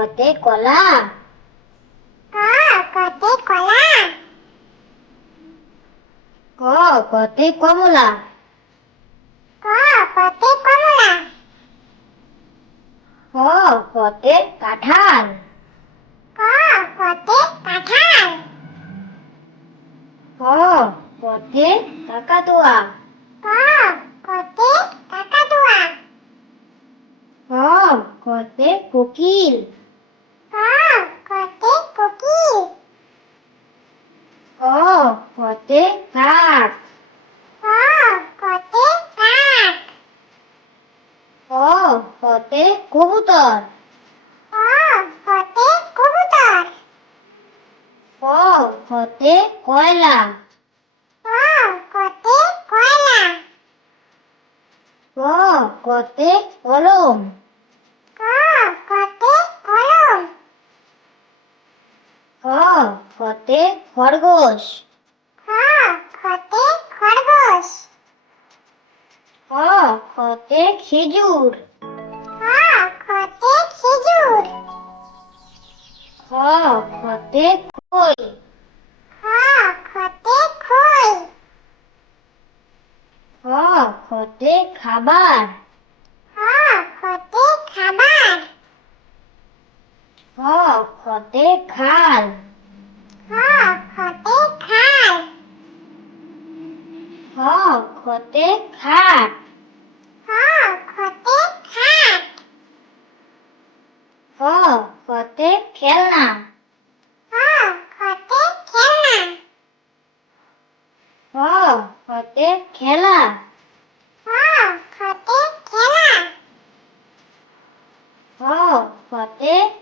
কতে কলা। ক কতে কলা। ক কতে কমলা। ক কতে কমলা। খ কতে কাঁঠাল। ক কতে কাঁঠাল। খ কতে কাকাতুয়া। ক কতে কাকাতুয়া। খ কতে কোকিল। ক কতে কোকিল। খ কতে কাক। ক কতে কাক। খ কতে কবুতর। ক কতে কবুতর। ক কতে কয়লা। ক কতে কয়লা। ক কতে কলম। ক কতে কলম। খ কতে খরগোশ। খ কতে খরগোশ। খ কতে খেজুর। খ কতে খেজুর। খ কতে খই। খ কতে খই। খ কতে খাবার। খ কতে খাবার। খ কতে খাল। খ কতে খাল। খ কতে খাট। খ কতে খাট। খ কতে খেলনা। খ কতে খেলনা। খ কতে খেলা। খ কতে খেলা। খ কতে